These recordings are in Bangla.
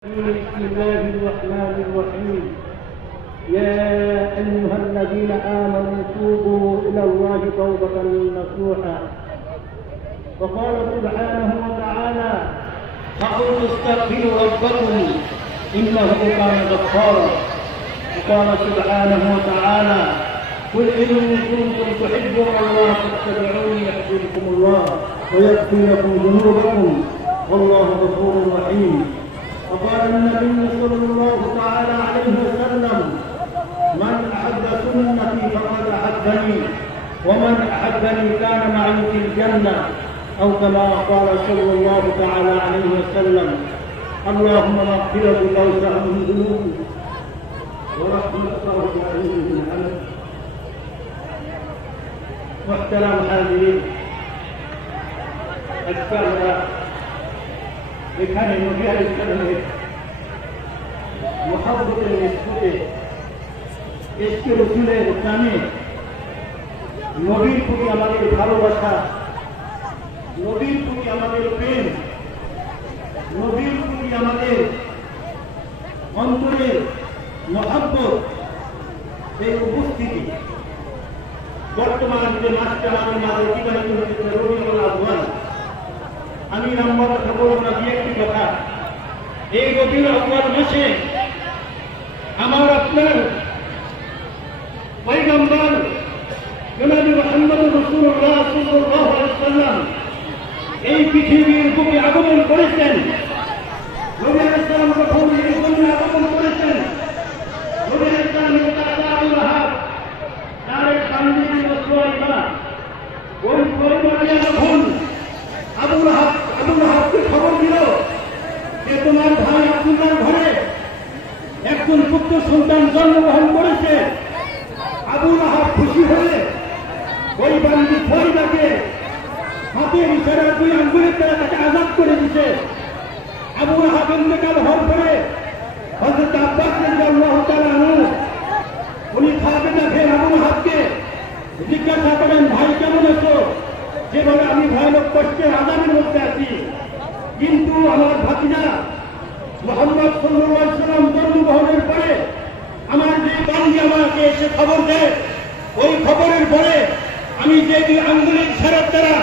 بسم الله الرحمن الرحيم. يا أيها الذين آمنوا توبوا إلى الله توبة نصوحا. وقال سبحانه وتعالى: فقل استغفروا ربكم إنه كان غفارا. وقال سبحانه وتعالى: قل إن كنتم تحبون الله فاتبعوني يحببكم الله ويغفر لكم ذنوبكم والله غفور رحيم. وقال النبي صلى الله تعالى عليه وسلم: من أحب سنتي فقد أحبني ومن أحبني كان معي في الجنة، أو كما قال صلى الله تعالى عليه وسلم. اللهم مغفرتك أوسع من ذنوبي ورحمتك أوسع من الحمد. محترم حاضرين، এখানে নবী আলাইহিস সালামের মুহাব্বতের নিসবতে ইশকে রাসূলের নামে নবীর প্রতি আমাদের ভালোবাসা, নবীর প্রতি আমাদের প্রেম, নবীর প্রতি আমাদের অন্তরের মুহাব্বত, এই উপস্থিতি বর্তমান যে মাসটা আমাদের মাঝে অতিবাহিত হয়েছে রবিউল আউয়াল। আমি লম্বা কথা বলব না, দিয়ে একটি কথা। এই রবিউল আউয়াল মাসে আমার আপনার পয়গম্বর জনাবে মুহাম্মদ রাসূলুল্লাহ সাল্লাল্লাহু আলাইহি ওয়াসাল্লাম এই পৃথিবীর বুকে আগমন করেছেন। নবী আলাইহিস সালাম যখন এই জমিনে আগমন করেছেন, নবী আলাইহিস সালামের চাচা আবু লাহাব তার বান্ধবী সুলাইমা, ওই পরিবারে যখন আবু লাহাবকে খবর দিল যে তোমার ভাই আব্দুল্লাহর ঘরে একজন পুত্র সন্তান জন্মগ্রহণ করেছে, আবু লাহাব খুশি হয়ে ওই বান্দি ফরিদাকে হাতের ইশারায় দুই আঙ্গুলের দ্বারা তাকে আজাদ করে দিছে। আবু লাহাব ইন্তেকাল হওয়ার পরে হযরত আব্বাস রাদিয়াল্লাহু তাআলা আনহু উনি খাবে দেখেন আবু লাহাবকে জিজ্ঞাসা করেন, ভাই কেমন আছো? যে বলে, আমি ভয়ানক কষ্টের আযাবের মধ্যে আছি, কিন্তু আমার ভাতিজা মুহাম্মদ সাল্লাল্লাহু আলাইহি ওয়াসাল্লাম জন্মগ্রহণের পরে আমার যে বান্দি আমাকে এসে খবর দেয়, ওই খবরের পরে আমি যে দুই আঙ্গুলের ইশারার দ্বারা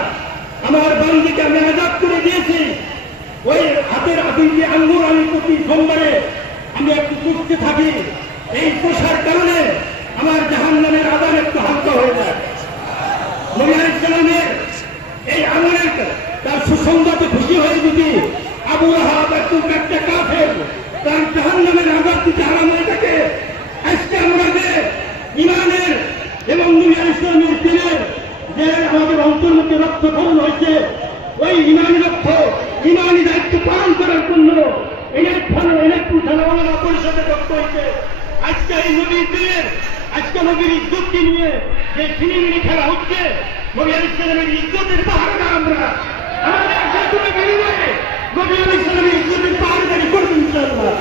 আমার বান্দিকে আমি আজাদ করে দিয়েছি, ওই হাতের দুইটি আঙ্গুল আমি প্রতি সোমবারে আমি একটু চুষতে থাকি। এই পোষার কারণে আমার জাহান্নামের আযাব একটু হালকা হয়ে যায়। নবী আলাইহিস সালামের এই আমলের তার সুসংবাদে খুশি হয়ে যদি আবু লাহাব একটা কাফের তার জাহান্নামের আযাব দিতে আরাম হয়ে থাকে, আজকে আমরা যে ইমানের এবং নবী আলাইহিস সালামের দ্বীনের যে আমাদের অন্তর্মুখে রক্তক্ষরণ হয়েছে, ওই ইমানি লক্ষ্য ইমানি দায়িত্ব পালন করার জন্য ইলেকট্রন থানাওয়ালা পরিষদে রক্ত হয়েছে। আজকে এই নবীর দ্বীনের, আজকে নবীর ইজ্জতকে নিয়ে যে ছিনিমিনি খেলা হচ্ছে, নবী আলাইহিস সালামের ইজ্জতের পাহারাদার আমরা, আমাদের ইজ্জতের বিনিময়ে নবী আলাইহিস সালামের ইজ্জতের পাহারাদারি করবেন ইনশাআল্লাহ।